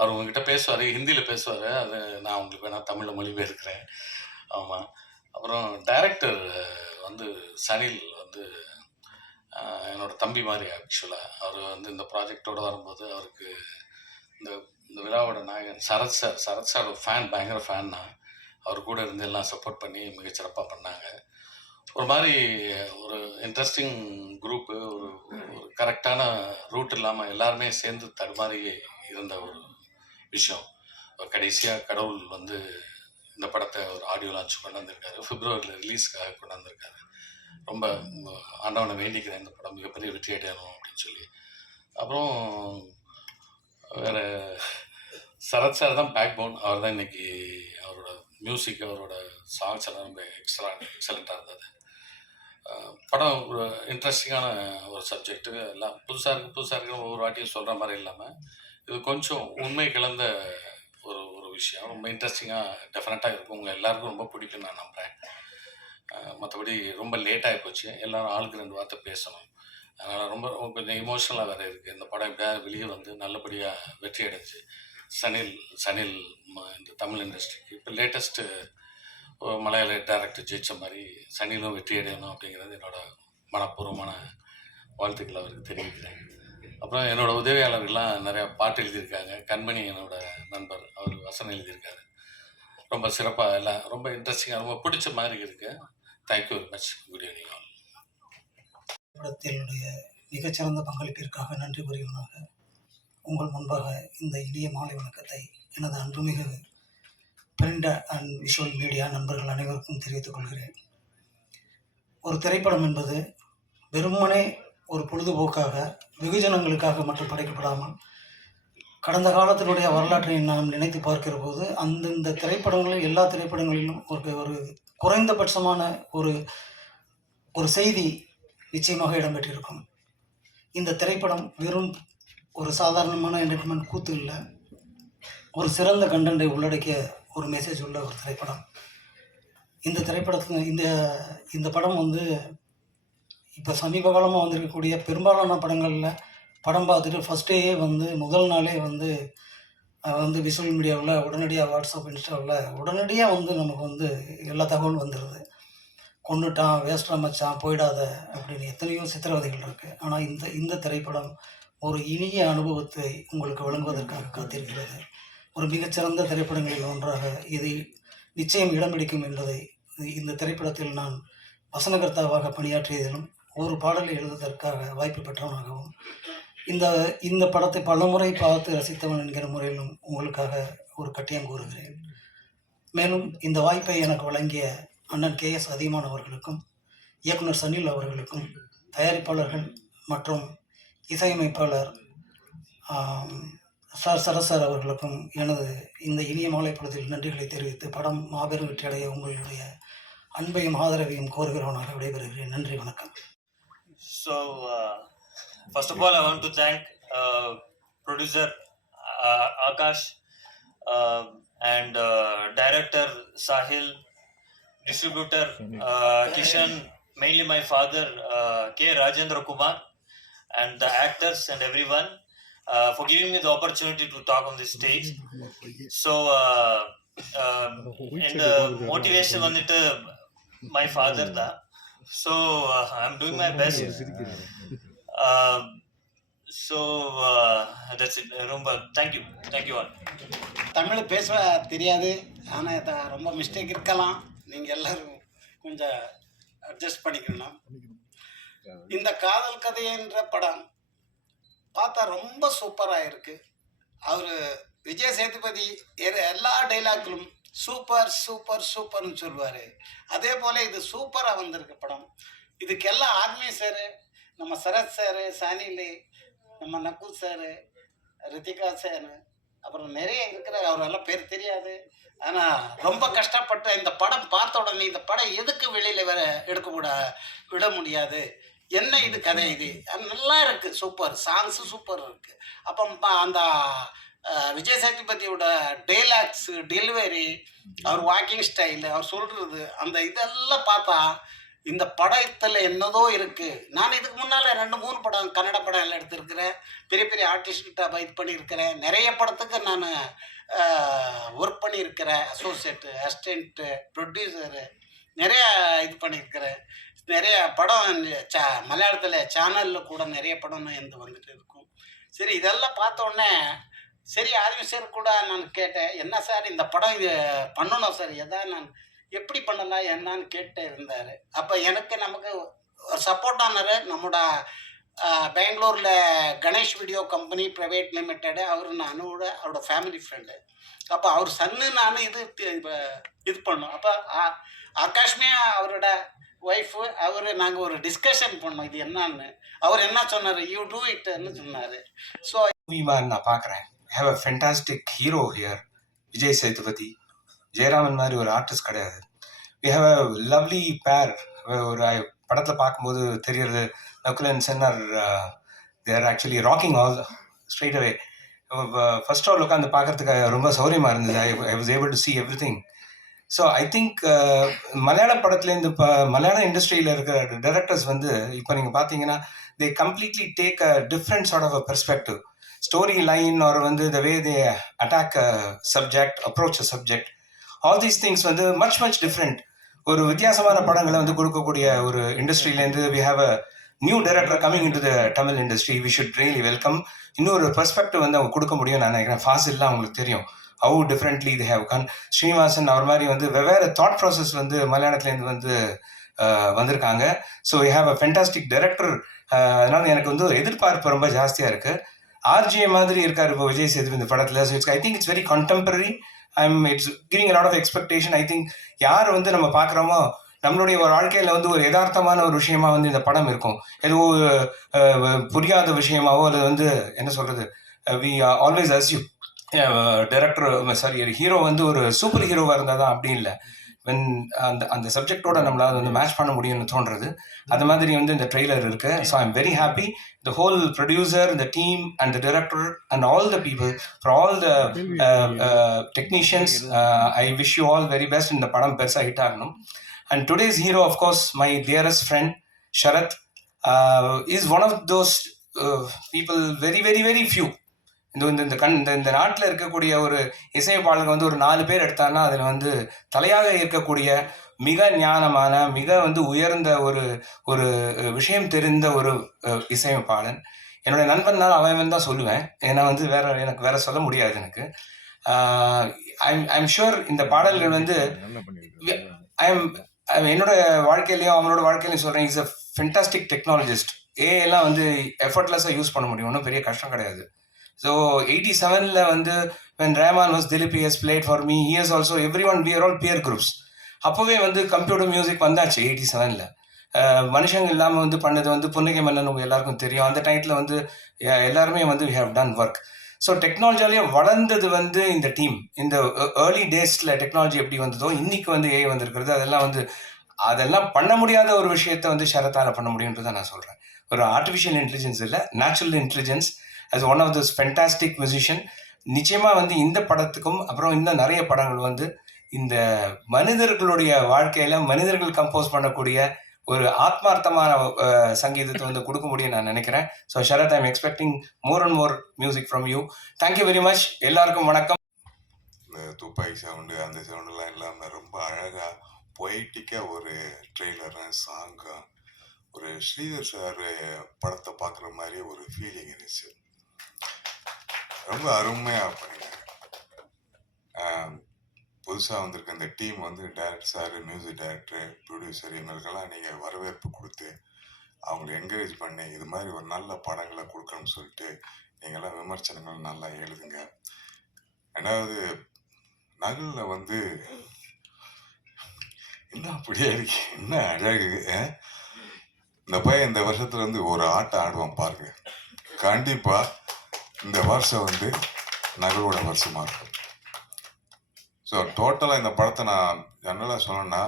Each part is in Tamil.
அவர் உங்ககிட்ட பேசுவார், ஹிந்தியில் பேசுவார். அது நான் உங்களுக்கு வேணால் தமிழில் மொழிபெயர்க்கிறேன். ஆமாம். அப்புறம் டைரக்டர் வந்து சனில் வந்து என்னோட தம்பி மாதிரி ஆக்சுவலாக. அவர் வந்து இந்த ப்ராஜெக்டோடு வரும்போது அவருக்கு இந்த இந்த விழாவோட நாயகன் சரத் சாரோட ஃபேன், பயங்கர ஃபேன் தான். அவர் கூட இருந்து எல்லாம் சப்போர்ட் பண்ணி மிகச்சிறப்பாக பண்ணாங்க. ஒரு மாதிரி ஒரு இன்ட்ரெஸ்டிங் குரூப்பு, ஒரு ஒரு கரெக்டான ரூட் இல்லாமல் எல்லாருமே சேர்ந்து தடுமாறி இருந்த ஒரு விஷயம். கடைசியாக கடவுள் வந்து இந்த படத்தை ஒரு ஆடியோ லான்ச் கொண்டாந்துருக்காரு. பிப்ரவரியில் ரிலீஸ்க்காக கொண்டாந்துருக்காரு. ரொம்ப ஆண்டவனை வேண்டிக்கிறேன் இந்த படம் மிகப்பெரிய வெற்றி அடையணும் அப்படின்னு சொல்லி. அப்புறம் வேறு சரத் சார் தான் பேக் போன். அவர் தான் இன்னைக்கு அவரோட மியூசிக், அவரோட சாங்ஸ் எல்லாம் ரொம்ப எக்ஸலண்ட்டாக இருந்தது. படம் ஒரு இன்ட்ரெஸ்டிங்கான ஒரு சப்ஜெக்ட்டு. எல்லாம் புதுசாக இருக்குன்னு ஒவ்வொரு வாட்டியும் சொல்கிற மாதிரி இல்லாமல் இது கொஞ்சம் உண்மை கலந்த ஒரு ஒரு விஷயம். ரொம்ப இன்ட்ரெஸ்டிங்காக டெஃபினட்டாக இருக்கும். உங்கள் எல்லாருக்கும் ரொம்ப பிடிக்கும்னு நான் நம்புகிறேன். மற்றபடி ரொம்ப லேட்டாகி போச்சு. எல்லோரும் ஆளுக்கு 2 வார்த்தை பேசணும். அதனால் ரொம்ப கொஞ்சம் எமோஷ்னலாக வேறு இருக்குது. இந்த படம் எப்படியாவது வெளியே வந்து நல்லபடியாக வெற்றி அடைஞ்சு சனில் இந்த தமிழ் இண்டஸ்ட்ரிக்கு இப்போ லேட்டஸ்ட்டு மலையாள டைரக்டர் ஜெயிச்ச மாதிரி சனிலும் வெற்றி அடையணும் அப்படிங்கிறது என்னோட மனப்பூர்வமான வாழ்த்துக்கள் அவருக்கு தெரிவிக்கிறேன். அப்புறம் என்னோட உதவியாளர்கள்லாம் நிறையா பாட்டு எழுதியிருக்காங்க. கண்மணி என்னோட நண்பர், அவர் வசனம் எழுதியிருக்காரு. ரொம்ப சிறப்பாக எல்லாம் ரொம்ப இன்ட்ரெஸ்டிங்காக ரொம்ப பிடிச்ச மாதிரி இருக்குது. Thank you very much. Good evening all. படத்தினுடைய மிகச்சிறந்த பங்களிப்பிற்காக நன்றி கூறியவனாக உங்கள் முன்பாக இந்த இனிய மாலை வணக்கத்தை எனது அன்புமிகு பிரிண்ட் அண்ட் விஷுவல் மீடியா நண்பர்கள் அனைவருக்கும் தெரிவித்துக் கொள்கிறேன். ஒரு திரைப்படம் என்பது வெறுமனே ஒரு பொழுதுபோக்காக வெகுஜனங்களுக்காக மட்டும் படைக்கப்படாமல் கடந்த காலத்தினுடைய வரலாற்றை நாம் நினைத்து பார்க்கிற போது அந்தந்த திரைப்படங்களில் எல்லா திரைப்படங்களிலும் ஒரு குறைந்தபட்சமான ஒரு ஒரு செய்தி நிச்சயமாக இடம்பெற்றிருக்கும். இந்த திரைப்படம் வெறும் ஒரு சாதாரணமான என்டர்டைன்மெண்ட் கூத்து இல்லை, ஒரு சிறந்த கண்டென்ட்டை உள்ளடக்கிய ஒரு மெசேஜ் உள்ள ஒரு திரைப்படம். இந்த திரைப்படத்தில் இந்த படம் வந்து இப்போ சமீப காலமாக வந்திருக்கக்கூடிய பெரும்பாலான படங்களில் படம் பார்த்துட்டு ஃபஸ்ட் டேயே வந்து முதல் நாளே வந்து விஷுவல் மீடியாவில் உடனடியாக வாட்ஸ்அப் இன்ஸ்டாவில் உடனடியாக வந்து நமக்கு வந்து எல்லா தகவலும் வந்துடுது. கொண்டுட்டான், வேஸ்ட்டாக மச்சான், போயிடாத அப்படின்னு எத்தனையோ சித்திரவதைகள் இருக்குது. ஆனால் இந்த திரைப்படம் ஒரு இனிய அனுபவத்தை உங்களுக்கு வழங்குவதற்காக காத்திருக்கிறது. ஒரு மிகச்சிறந்த திரைப்படங்களில் ஒன்றாக இது நிச்சயம் இடம் பிடிக்கும் என்பதை இந்த திரைப்படத்தில் நான் வசனகர்த்தாவாக பணியாற்றியதிலும் ஒரு பாடலை எழுதுவதற்காக வாய்ப்பு பெற்றவனாகவும் இந்த படத்தை பலமுறை பார்த்து ரசித்தவன் என்கிற முறையிலும் உங்களுக்காக ஒரு கட்டியம் கூறுகிறேன். மேலும் இந்த வாய்ப்பை எனக்கு வழங்கிய அண்ணன் KS அதியமான் அவர்களுக்கும், இயக்குனர் சனில் அவர்களுக்கும், தயாரிப்பாளர்கள் மற்றும் இசையமைப்பாளர் சரத் சார் அவர்களுக்கும் எனது இந்த இனிய மாலை பொழுதில் நன்றிகளை தெரிவித்து படம் மாபெரும் வெற்றியடைய உங்களுடைய அன்பையும் ஆதரவையும் கோருகிறவனாக விடைபெறுகிறேன். நன்றி, வணக்கம். So, first of all, I want to thank producer Akash and director Sahil, distributor Kishan, mainly my father K. Rajendra Kumar, and the actors and everyone for giving me the opportunity to talk on this stage. So, and motivation on it, my father da. So I'm doing my best. So that's it. Romba, thank you all. Tamil பேச தெரியாது, ஆனால் ரொம்ப மிஸ்டேக் இருக்கலாம். நீங்கள் எல்லோரும் கொஞ்சம் அட்ஜஸ்ட் பண்ணிக்கணும். இந்த காதல் கதை என்ற படம் பார்த்தா ரொம்ப சூப்பராக இருக்குது. அவர் விஜய் சேதுபதி எல்லா டைலாக்களும் சூப்பர் சூப்பர் சூப்பர்னு சொல்லுவார். அதே போல் இது சூப்பராக வந்திருக்கு படம். இதுக்கெல்லாம் ஆர்மி சார், நம்ம சரத் சார், சானிலி, நம்ம நகுல் சார், ரித்திகா சார், அப்புறம் நிறைய இருக்கிற அவரெல்லாம் பேர் தெரியாது. ஆனால் ரொம்ப கஷ்டப்பட்டு இந்த படம் பார்த்த உடனே இந்த படம் எதுக்கு வெளியில் விட முடியாது, என்ன இது கதை, இது நல்லா இருக்குது, சூப்பர் சாங்ஸு சூப்பர் இருக்குது. அப்போ அந்த விஜய் சேதுபதியோட டைலாக்ஸு, டெலிவரி, அவர் வாக்கிங் ஸ்டைலு, அவர் சொல்கிறது, அந்த இதெல்லாம் பார்த்தா இந்த படத்தில் என்னதோ இருக்குது. நான் இதுக்கு முன்னால் 2-3 படம் கன்னட படம் எல்லாம் எடுத்திருக்கிறேன். பெரிய பெரிய ஆர்டிஸ்ட்கிட்ட இது பண்ணியிருக்கிறேன். நிறைய படத்துக்கு நான் ஒர்க் பண்ணியிருக்கிறேன். அசோசியேட்டு, அசிஸ்டண்ட்டு, ப்ரொடியூசரு நிறைய இது பண்ணியிருக்கிறேன். நிறைய படம் மலையாளத்தில் சேனலில் கூட நிறைய படம் எந்த வந்துட்டு இருக்கும். சரி, இதெல்லாம் பார்த்தோன்னே சரி ஆதிவி சார் கூட நான் கேட்டேன், என்ன சார் இந்த படம் இது பண்ணணும் சார், நான் எப்படி பண்ணலாம் என்னன்னு கேட்டு இருந்தார். அப்போ நமக்கு ஒரு சப்போர்ட் ஆனார் நம்மளோட பெங்களூரில் Ganesh video company private limited. நானோட அவரோட ஃபேமிலி ஃப்ரெண்டு. அப்போ அவர் சன்னு நான் இது பண்ணோம். அப்போ ஆகாஷ்மே அவரோட ஒய்ஃபு நாங்கள் ஒரு டிஸ்கஷன் பண்ணோம் இது என்னன்னு. அவர் என்ன சொன்னார், யூ டூ இட்னு சொன்னார். ஸோ நான் பார்க்குறேன். Have a fantastic hero here. Vijay Sethupathi, Jayaraman மாதிரி ஒரு ஆர்டிஸ்ட் கிடையாது. வி ஹேவ் அ லவ்லி பேர். ஒரு படத்தில் பார்க்கும்போது தெரியறது, நகுல் அண்ட் சென் are there actually rocking all straight away. First all உட்காந்து பார்க்கறதுக்கு ரொம்ப சௌரியமாக இருந்தது. I was able to see everything. So I think மலையாள படத்துலேருந்து இப்போ மலையாள இண்டஸ்ட்ரியில் இருக்கிற டைரக்டர்ஸ் வந்து இப்போ நீங்கள் பார்த்தீங்கன்னா they completely take a different sort of a perspective, story line are வந்து the way they attack a subject, approach a subject, all these things வந்து மச் டிஃப்ரெண்ட். ஒரு வித்தியாசமான படங்களை வந்து கொடுக்கக்கூடிய ஒரு இண்டஸ்ட்ரியிலேருந்து we have a new director coming in to the Tamil industry. We should really welcome. இன்னொரு பெர்ஸ்பெக்டிவ் வந்து அவங்க கொடுக்க முடியும் நான் நினைக்கிறேன். ஃபாசில்லாம் அவங்களுக்கு தெரியும் how differently they have gone. Srinivasan அவர் மாதிரி வந்து வெவ்வேறு தாட் ப்ராசஸ் வந்து மலையாளத்துலேருந்து வந்து வந்திருக்காங்க. So we have a fantastic director. அதனால எனக்கு வந்து எதிர்பார்ப்பு ரொம்ப ஜாஸ்தியாக இருக்குது. ஆர்ஜே மாதிரி இருக்கார் இப்போ விஜய் சேதுபதி இந்த படத்தில். So I think it's very contemporary. It's giving a lot of expectation. I think யார் வந்து நம்ம பார்க்குறோமோ நம்மளுடைய ஒரு வாழ்க்கையில் வந்து ஒரு யதார்த்தமான ஒரு விஷயமா வந்து இந்த படம் இருக்கும். ஏதோ புரியாத விஷயமாவோ அல்லது வந்து என்ன சொல்கிறது, we always assume director hero வந்து ஒரு சூப்பர் ஹீரோவாக இருந்தால் தான் அப்படி இல்லை. வென் அந்த சப்ஜெக்டோட நம்மளால் வந்து மேட்ச் பண்ண முடியும்னு தோன்றது. அது மாதிரி வந்து இந்த ட்ரெய்லர் இருக்கு. So I am very happy. The whole producer, the team and the director and all the people, for all the technicians, I wish you all very best. இந்த படம் பெருசாக ஹிட் ஆகணும். And today's hero of course my dearest friend Sharath is one of those people, very very very few. இந்த நாட்டில் இருக்கக்கூடிய ஒரு இசையமைப்பாளர்கள் வந்து ஒரு 4 பேர் எடுத்தாங்கன்னா அதில் வந்து தலையாக இருக்கக்கூடிய மிக ஞானமான, மிக வந்து உயர்ந்த ஒரு விஷயம் தெரிந்த ஒரு இசையமைப்பாளன். என்னுடைய நண்பன் தான் அவன் தான் சொல்லுவேன். ஏன்னா வந்து எனக்கு வேற சொல்ல முடியாது. எனக்கு ஐம் ஷுர் இந்த பாடல்கள் வந்து என்னோட வாழ்க்கையிலையும் அவனோட வாழ்க்கையிலையும் சொல்கிறேன், இஸ் அ ஃபென்டாஸ்டிக் டெக்னாலஜிஸ்ட். ஏஎல்லாம் வந்து எஃபர்ட்லெஸ்ஸாக யூஸ் பண்ண முடியும், ஒன்றும் பெரிய கஷ்டம் கிடையாது. So 87 வந்து when Rahman was Dilip, he has played for me. He has also, everyone, we are all peer groups. அப்போவே வந்து கம்ப்யூட்டர் மியூசிக் வந்தாச்சு 87ல். மனுஷங்க இல்லாமல் வந்து பண்ணது வந்து புன்னகை மன்னன் உங்கள் எல்லாருக்கும் தெரியும். அந்த டைத்தில் வந்து எல்லாருமே வந்து we have done work. So டெக்னாலஜியாலேயே வளர்ந்தது வந்து இந்த டீம். இந்த ஏர்லி டேஸில் டெக்னாலஜி எப்படி வந்ததோ இன்னைக்கு வந்து ஏஐ வந்திருக்கிறது. அதெல்லாம் பண்ண முடியாத ஒரு விஷயத்த வந்து ஷரத்தால் பண்ண முடியுன்றதை நான் சொல்கிறேன். ஒரு ஆர்டிஃபிஷியல் இன்டெலிஜென்ஸ் இல்லை, natural intelligence. as one of those fantastic musician. நிச்சயமாக வந்து இந்த படத்துக்கும் அப்புறம் இன்னும் நிறைய படங்கள் வந்து இந்த மனிதர்களுடைய வாழ்க்கையில் மனிதர்கள் கம்போஸ் பண்ணக்கூடிய ஒரு ஆத்மார்த்தமான சங்கீதத்தை வந்து கொடுக்க முடியும் நான் நினைக்கிறேன். So Sharath, I am expecting more and more music from you. Thank you very much. எல்லாருக்கும் வணக்கம். இந்த துப்பாக்கி சவுண்டு, அந்த சவுண்டெல்லாம் இல்லாமல் ரொம்ப அழகாக பொய்ட்டிக்காக ஒரு ட்ரெய்லரு, சாங்கு, ஒரு ஸ்ரீதர் சார் படத்தை பார்க்குற மாதிரி ஒரு ஃபீலிங் இருந்துச்சு. ரொம்ப அருமையாக பண்ணிட்டாங்க. புதுசாக வந்திருக்க இந்த டீம் வந்து director sir, music director, producer, இவங்களுக்கெல்லாம் நீங்கள் வரவேற்பு கொடுத்து அவங்களை என்கரேஜ் பண்ணி இது மாதிரி ஒரு நல்ல படங்களை கொடுக்கணும்னு சொல்லிட்டு நீங்கள்லாம் விமர்சனங்கள் நல்லா எழுதுங்க. ரெண்டாவது, நகலில் வந்து இன்னும் அப்படியே இருக்கு, என்ன அழகு. இந்த பையன் இந்த வருஷத்துல வந்து ஒரு ஆட்டம் ஆடுவான் பாருங்க. கண்டிப்பாக இந்த வருஷம் வந்து நகலோட வருஷமாக இருக்கும். ஸோ டோட்டலாக இந்த படத்தை நான் ஜெனரலாக சொல்லணும்னா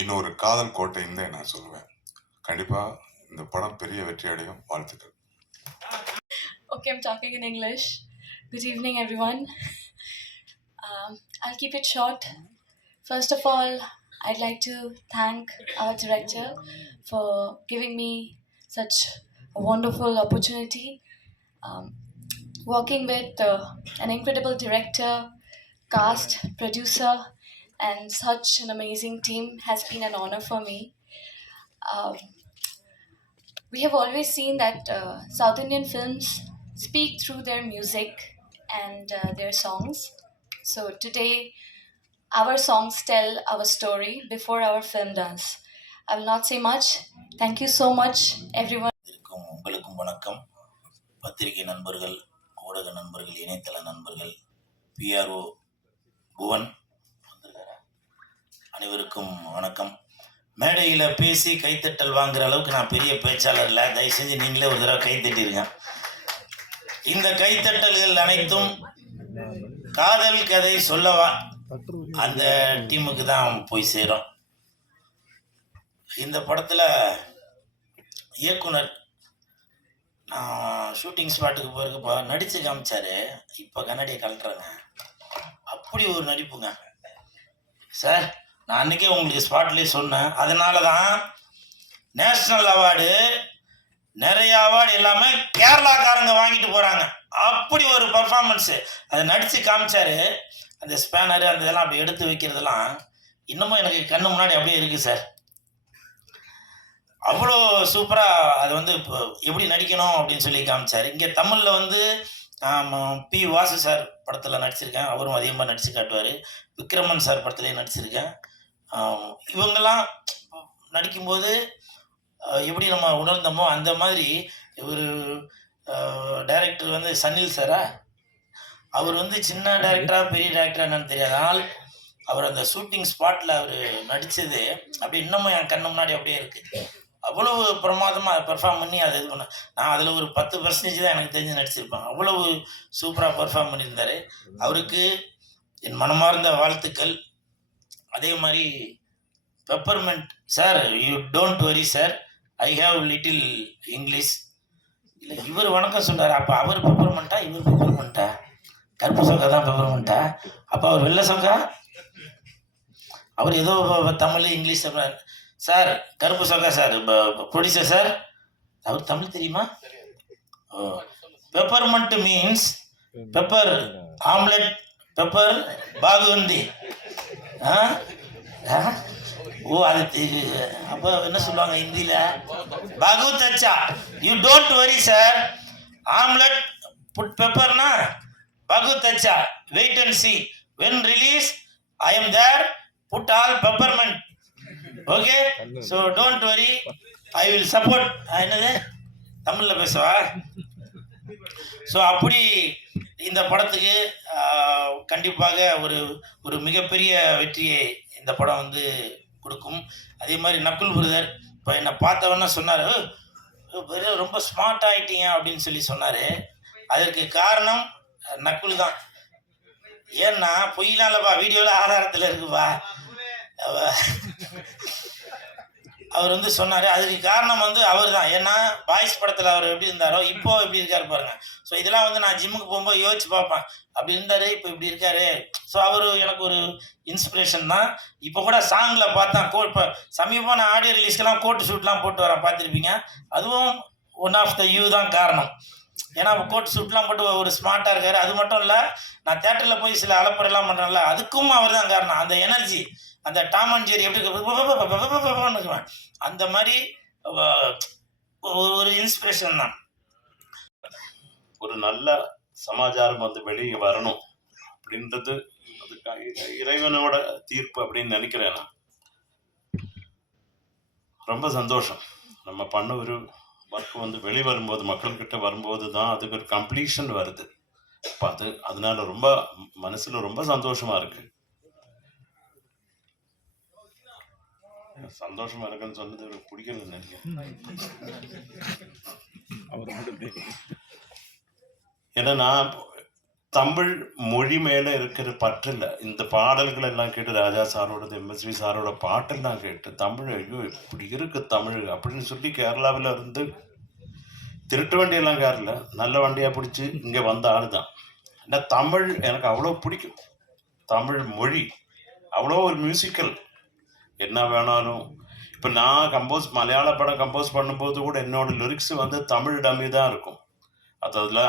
இன்னொரு காதல் கோட்டைன்னு தான் நான் சொல்லுவேன். கண்டிப்பாக இந்த படம் பெரிய வெற்றி அடையும். வாழ்த்துக்கள். Okay, I'm talking in English. Good evening, everyone. I'll keep it short. First of all, I'd like to thank our director for giving me such a wonderful opportunity. Um, Working with an incredible director, cast, producer, and such an amazing team has been an honor for me. Um, we have always seen that South Indian films speak through their music and their songs. So today, our songs tell our story before our film does. I will not say much. Thank you so much, everyone. இருக்கும் உங்களுக்கும் வணக்கம். பத்திரிகை நண்பர்கள், ஊடக நண்பர்கள், இணையதள நண்பர்கள், பிஆர்ஓ புவன் வந்திருக்காரா? அனைவருக்கும் வணக்கம். மேடையில் பேசி கைத்தட்டல் வாங்குற அளவுக்கு நான் பெரிய பேச்சாளர் இல்லை. தயவு செஞ்சு நீங்களே ஒரு தடவை கைத்தட்டிருங்க. இந்த கைத்தட்டல்கள் அனைத்தும் காதல் கதை சொல்லவா அந்த டீமுக்கு தான் போய் சேரும். இந்த படத்தில் இயக்குனர் நான் ஷூட்டிங் ஸ்பாட்டுக்கு போயிருக்கப்போ நடித்து காமிச்சாரு. இப்போ கண்ணாடியை கழட்டுறேங்க. அப்படி ஒரு நடிப்புங்க சார். நான் அன்றைக்கே உங்களுக்கு ஸ்பாட்லேயே சொன்னேன். அதனால தான் நேஷ்னல் அவார்டு, நிறைய அவார்டு எல்லாமே கேரளாக்காரங்க வாங்கிட்டு போகிறாங்க. அப்படி ஒரு பர்ஃபார்மன்ஸு அதை நடித்து காமிச்சாரு. அந்த ஸ்பேனரு அந்த இதெல்லாம் அப்படி எடுத்து வைக்கிறதெல்லாம் இன்னமும் எனக்கு கண்ணு முன்னாடி அப்படியே இருக்குது சார். அவ்வளோ சூப்பராக அது வந்து இப்போ எப்படி நடிக்கணும் அப்படின்னு சொல்லி காமிச்சார். இங்கே தமிழில் வந்து பி வாசு சார் படத்தில் நடிச்சிருக்கேன். அவரும் அதிகமாக நடித்து காட்டுவார். விக்ரமன் சார் படத்துலேயே நடிச்சிருக்கேன். இவங்கெல்லாம் நடிக்கும்போது எப்படி நம்ம உணர்ந்தோமோ அந்த மாதிரி ஒரு டைரக்டர் வந்து சனில் சாரா, அவர் வந்து சின்ன டைரக்டராக பெரிய டைரக்டராக என்னன்னு தெரியாது. ஆனால் அவர் அந்த ஷூட்டிங் ஸ்பாட்டில் அவர் நடித்தது அப்படி இன்னமும் என் கண்ணு முன்னாடி அப்படியே இருக்குது. அவ்வளவு பிரமாதமாக பெர்ஃபார்ம் பண்ணி அதை இது பண்ண, நான் அதில் ஒரு 10% தான் எனக்கு தெரிஞ்சு நடிச்சிருப்பேன். அவ்வளவு சூப்பராக பெர்ஃபார்ம் பண்ணியிருந்தார். அவருக்கு என் மனமார்ந்த வாழ்த்துக்கள். அதே மாதிரி peppermint sir, you don't worry sir, I have little English. இல்லை இவர் வணக்கம் சொல்கிறார். அப்போ அவர் பெப்பர்மெண்ட்டா, இவர் பெப்பர்மெண்ட்டா? கருப்பு சொக்கா தான் பெப்பர்மெண்ட்டா? அப்போ அவர் வெள்ளை சொக்கா? அவர் ஏதோ தமிழ் இங்கிலீஷ் சார். கருப்பு சொக்கா சார் ப்ரொடியூசர் சார், அவர் தமிழ் தெரியுமா? Oh, peppermint means pepper omelette, pepper பாகுந்தி. ஓ, அது அப்போ என்ன சொல்லுவாங்க ஹிந்தியில்? பகுத் அச்சா. You don't worry sir, omelette put பெப்பர்னா பகுத் அச்சா. Wait and see, when release I am there, put all peppermint. Okay, so don't worry, I will support. என்னது தமிழில் பேசுவா? ஸோ அப்படி இந்த படத்துக்கு கண்டிப்பாக ஒரு மிகப்பெரிய வெற்றியை இந்த படம் வந்து கொடுக்கும். அதே மாதிரி நக்குல் பிரதர் இப்போ என்னை பார்த்தவொன்னே சொன்னார், ரொம்ப ஸ்மார்ட் ஆகிட்டீங்க அப்படின்னு சொல்லி சொன்னார். அதற்கு காரணம் நக்குல் தான். ஏன்னா பொய்லாம் இல்லைப்பா, வீடியோவில் ஆதாரத்தில் இருக்குப்பா. அவர் வந்து சொன்னார். அதுக்கு காரணம் வந்து அவர் தான். ஏன்னா பாய்ஸ் படத்தில் அவர் எப்படி இருந்தாரோ இப்போ எப்படி இருக்காரு பாருங்க. ஸோ இதெல்லாம் வந்து நான் ஜிம்முக்கு போகும்போது யோசிச்சு பார்ப்பேன். அப்படி இருந்தார், இப்போ இப்படி இருக்காரு. ஸோ அவர் எனக்கு ஒரு இன்ஸ்பிரேஷன் தான். இப்போ கூட சாங்கில் பார்த்தா இப்போ சமீபமாக நான் ஆடியோ ரிலீஸ்க்கெல்லாம் கோட் ஷூட்லாம் போட்டு வரேன், பார்த்துருப்பீங்க. அதுவும் ஒன் ஆஃப் த யூ தான் காரணம். ஏன்னா கோட் ஷூட்லாம் போட்டு ஒரு ஸ்மார்ட்டாக இருக்காரு. அது மட்டும் இல்லை, நான் தேட்டரில் போய் சில அலப்பறையெல்லாம் பண்ணுறேன்ல, அதுக்கும் அவர் தான் காரணம். அந்த எனர்ஜி, அந்த டாம் அண்ட் ஜெர்ரி எப்படி அந்த மாதிரி ஒரு இன்ஸ்பிரேஷன் தான். ஒரு நல்ல சமாச்சாரம் வந்து வெளியே வரணும் அப்படின்றது அது இறைவனோட தீர்ப்பு அப்படின்னு நினைக்கிறேன் நான். ரொம்ப சந்தோஷம். நம்ம பண்ண ஒரு ஒர்க் வந்து வெளி வரும்போது, மக்கள்கிட்ட வரும்போது தான் அதுக்கு ஒரு கம்ப்ளீஷன் வருது. இப்போ அதனால ரொம்ப மனசில் ரொம்ப சந்தோஷமாக இருக்குது. சந்தோஷமா இருக்குன்னு சொன்னது எனக்கு பிடிக்கிறது நினைக்கிறேன். ஏன்னா நான் தமிழ் மொழி மேலே இருக்கிற பற்றில்லை. இந்த பாடல்கள் எல்லாம் கேட்டு ராஜா சாரோட எம்எஸ்வி சாரோட பாட்டெல்லாம் கேட்டு தமிழ் ஐயோ இப்படி இருக்கு தமிழ் அப்படின்னு சொல்லி கேரளாவில் இருந்து திருட்டு வண்டியெல்லாம் காரில் நல்ல வண்டியாக பிடிச்சி இங்கே வந்த ஆள் தான். ஏன்னா தமிழ் எனக்கு அவ்வளோ பிடிக்கும். தமிழ் மொழி அவ்வளோ ஒரு மியூசிக்கல். என்ன வேணாலும் இப்போ நான் மலையாள படம் கம்போஸ் பண்ணும்போது கூட என்னோட லிரிக்ஸ் வந்து தமிழ் டம்மி தான் இருக்கும். அதில்